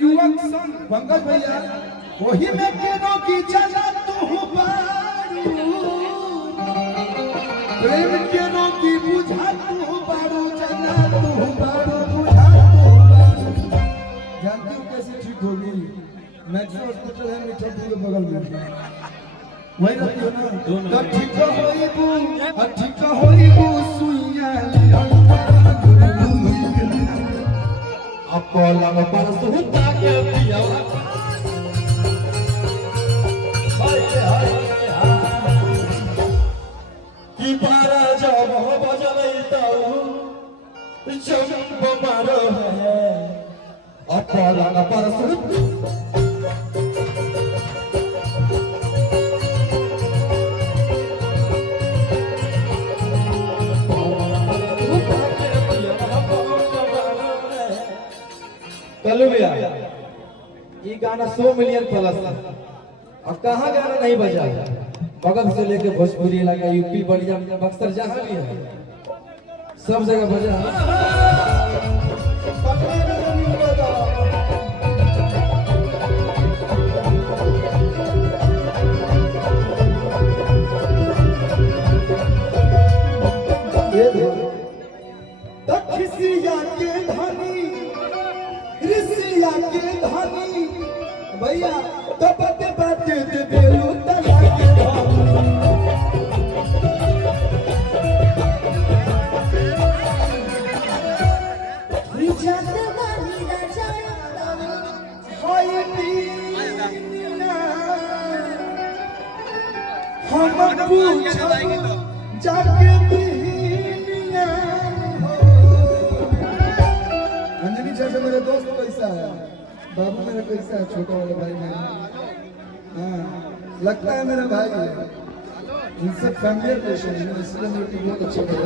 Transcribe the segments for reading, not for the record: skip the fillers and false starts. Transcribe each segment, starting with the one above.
युवक संग पंकज भैया वही में केनो की चला तू बारू प्रेम केनो की बुझा तू बारू चला तू बारू बुझा तू बारू जानती हूँ कैसे ठीक होगी मैक्सिमम हॉस्पिटल है मिठापुर के बगल में वही रहती हो ना तो ठीक होई बू सुइया अपोलम पर सुता के पिया की पारा जब बजलैता चंप मारो है अपोलम पर सुता कल्लू भैया ये गाना 100 मिलियन प्लस अब कहाँ गाना नहीं बजा बगल से लेके भोजपुरी इलाका यूपी बलिया बक्सर जहाँ भी है सब जगह बजा भैया तो बाते बाते दे बेलू तला के रिजत वाली राजा होई पीना हम पूछो जाके पीना अंजनी चाचा मेरे दोस्त कैसा है बाबू मेरा कैसा है छोटा वाला भाई मेरा हाँ लगता है मेरा भाई है इनसे फैमिली रिलेशन है इसलिए मेरे को बहुत अच्छा लगा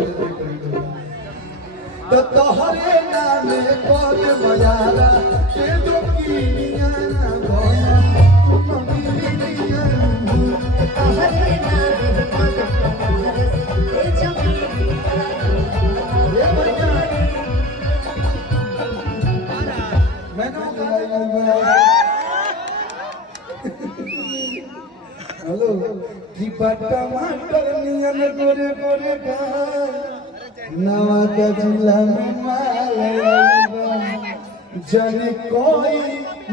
तो तोहरे नाम कोद मजारा के दो कीनिया गोया तोहरे नाम कोद मजारा के जमीन ये बच्चा मैंने हेलो दीपा टमाटर नियन गोरे गोरे का नवा का जिला में माल जन कोई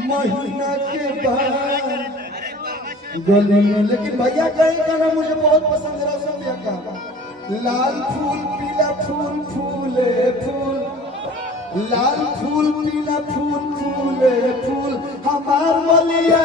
महीना के बाद गले में लेकिन भैया कहीं का ना मुझे बहुत पसंद है रौशन भैया का लाल फूल पीला फूल फूले फूल लाल फूल पीला फूल फूले फूल हमार मलिया